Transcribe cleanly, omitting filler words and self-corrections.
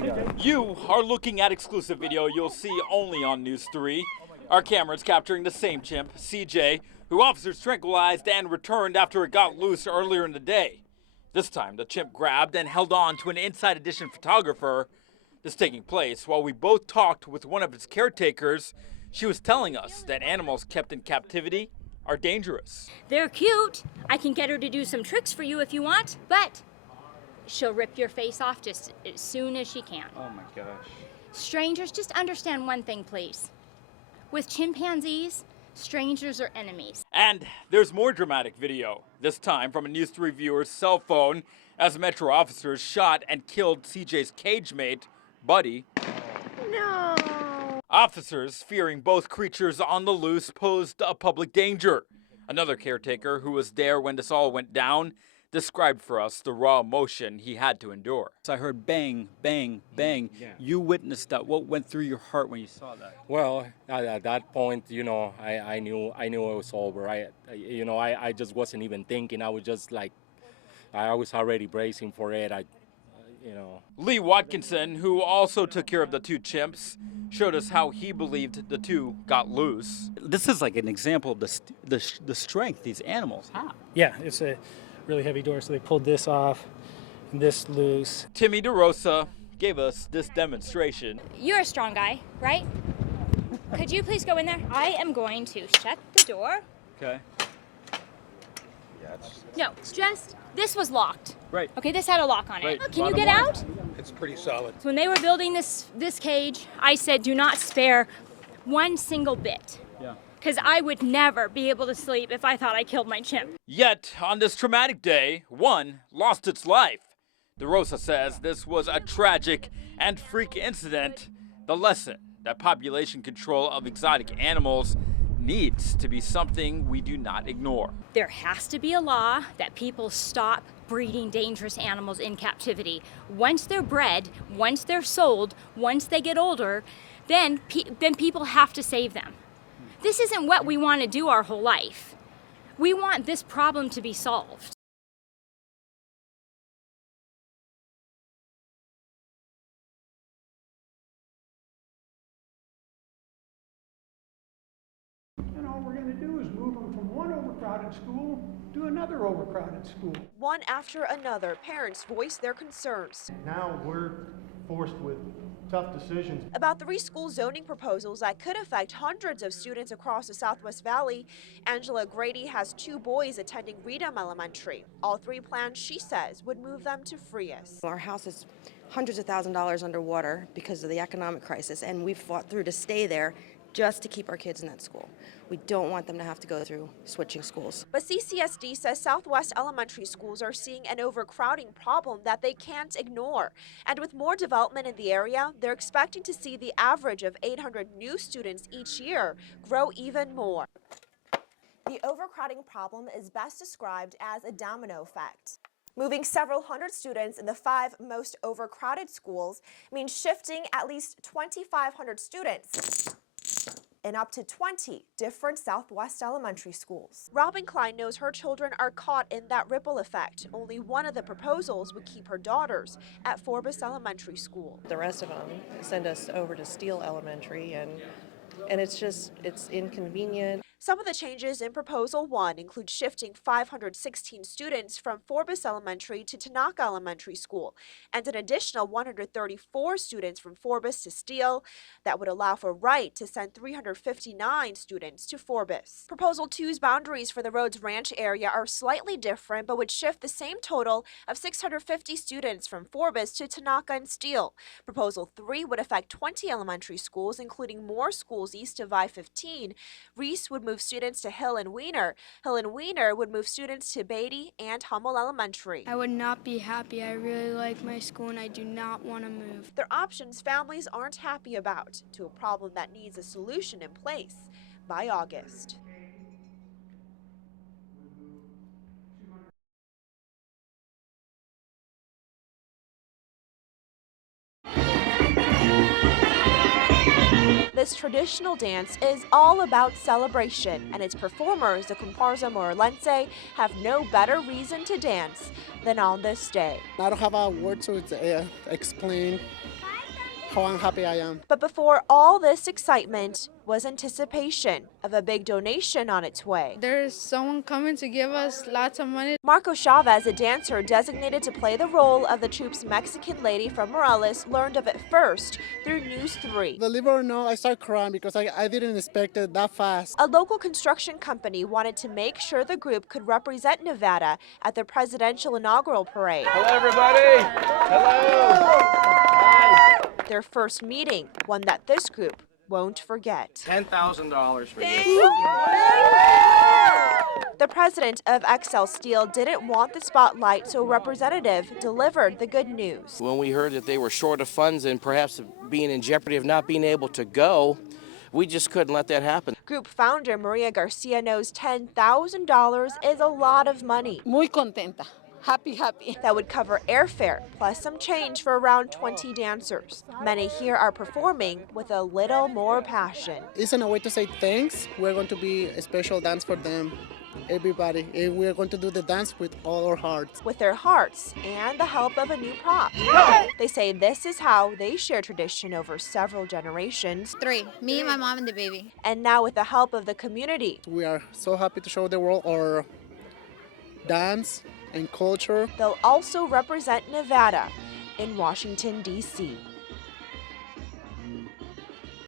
my God. You are looking at exclusive video you'll see only on News 3. Our camera's capturing the same chimp, CJ, who officers tranquilized and returned after it got loose earlier in the day. This time, the chimp grabbed and held on to an Inside Edition photographer. This taking place while we both talked with one of its caretakers. She was telling us that animals kept in captivity are dangerous. They're cute. I can get her to do some tricks for you if you want, but she'll rip your face off just as soon as she can. Oh my gosh. Strangers, just understand one thing, please. With chimpanzees, strangers are enemies. And there's more dramatic video, this time from a News 3 viewer's cell phone, as Metro officers shot and killed CJ's cage mate, Buddy. No. Officers, fearing both creatures on the loose, posed a public danger. Another caretaker who was there when this all went down described for us the raw emotion he had to endure. So I heard bang, bang, bang. Yeah. You witnessed that. What went through your heart when you saw that? Well, at that point, I knew it was over. I just wasn't even thinking. I was just like, I was already bracing for it. Lee Watkinson, who also took care of the two chimps, showed us how he believed the two got loose. This is like an example of the strength these animals have. Yeah, it's a really heavy door, so they pulled this off and this loose. Timmy DeRosa gave us this demonstration. You're a strong guy, right? Could you please go in there? I am going to shut the door. Okay. No, this was locked. Right. Okay, this had a lock on it. Right. Can you get out? It's pretty solid. So when they were building this cage, I said, do not spare one single bit. Yeah. Because I would never be able to sleep if I thought I killed my chimp. Yet, on this traumatic day, one lost its life. DeRosa says this was a tragic and freak incident. The lesson that population control of exotic animals needs to be something we do not ignore. There has to be a law that people stop breeding dangerous animals in captivity. Once they're bred, once they're sold, once they get older, then people have to save them. This isn't what we want to do our whole life. We want this problem to be solved. And all we're going to do is move them from one overcrowded school to another overcrowded school. One after another, parents voice their concerns. Now we're forced with tough decisions about 3 school zoning proposals that could affect hundreds of students across the Southwest Valley. Angela Grady has 2 boys attending Reedham Elementary. All 3 plans, she says, would move them to Frias. Our house is hundreds of thousands of dollars underwater because of the economic crisis, and we've fought through to stay there just to keep our kids in that school. We don't want them to have to go through switching schools. But CCSD says Southwest elementary schools are seeing an overcrowding problem that they can't ignore. And with more development in the area, they're expecting to see the average of 800 new students each year grow even more. The overcrowding problem is best described as a domino effect. Moving several hundred students in the 5 most overcrowded schools means shifting at least 2,500 students in up to 20 different Southwest elementary schools. Robin Klein knows her children are caught in that ripple effect. Only one of the proposals would keep her daughters at Forbes Elementary School. The rest of them send us over to Steele Elementary, and it's inconvenient. Some of the changes in Proposal 1 include shifting 516 students from Forbes Elementary to Tanaka Elementary School, and an additional 134 students from Forbes to Steele. That would allow for Wright to send 359 students to Forbes. Proposal 2's boundaries for the Rhodes Ranch area are slightly different, but would shift the same total of 650 students from Forbes to Tanaka and Steele. Proposal 3 would affect 20 elementary schools, including more schools east of I-15. Reese would move students to Hill and Wiener. Hill and Wiener would move students to Beatty and Hummel Elementary. I would not be happy. I really like my school and I do not want to move. They're options families aren't happy about, to a problem that needs a solution in place by August. This traditional dance is all about celebration, and its performers, the Comparsa Morelense, have no better reason to dance than on this day. I don't have a word to explain how happy I am. But before all this excitement was anticipation of a big donation on its way. There's someone coming to give us lots of money. Marco Chavez, a dancer designated to play the role of the troupe's Mexican lady from Morales, learned of it first through News 3. Believe it or not, I started crying because I didn't expect it that fast. A local construction company wanted to make sure the group could represent Nevada at the presidential inaugural parade. Hello, everybody. Hello. Hi. Their first meeting, one that this group won't forget. $10,000 for you. The president of XL Steel didn't want the spotlight, so a representative delivered the good news. When we heard that they were short of funds and perhaps being in jeopardy of not being able to go, we just couldn't let that happen. Group founder Maria Garcia knows $10,000 is a lot of money. Muy contenta. Happy. That would cover airfare plus some change for around 20 dancers. Many here are performing with a little more passion. Isn't a way to say thanks. We're going to be a special dance for them, everybody. And we're going to do the dance with all our hearts. With their hearts and the help of a new prop. They say this is how they share tradition over several generations. 3, me, my mom, and the baby. And now with the help of the community. We are so happy to show the world our dance and culture. They'll also represent Nevada in Washington, D.C.